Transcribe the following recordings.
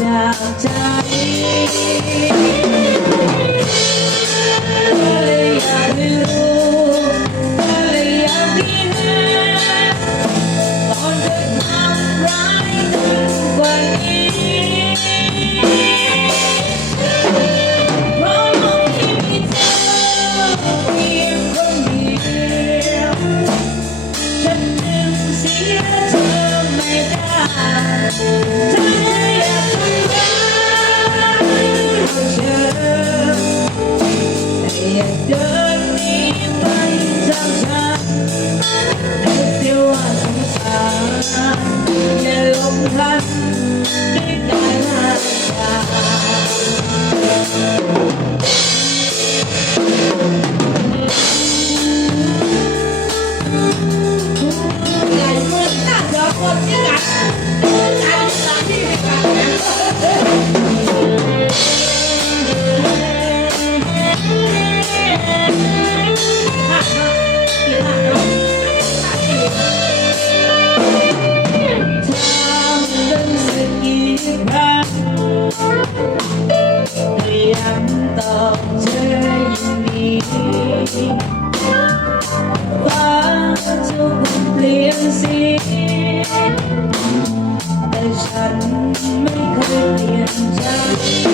จากใจก็เลยอยากให้รู้เลยอยากให้เห็นก่อนจะทำร้ายกันกว่านี้เพราะมองที่มีเธอเพียงคนเดียวฉันจึงเสียเธอไม่ได้ ครั้งพยายามตอบเธออย่างดีฟ้าจะเปลี่ยนสีแต่ฉันไม่เคยเปลี่ยนใจ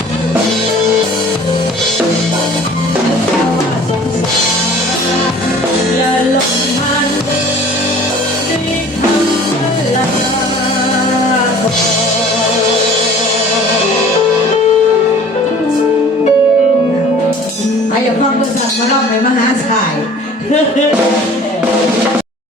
ฟังกระสันมาลองใหนมหาสาย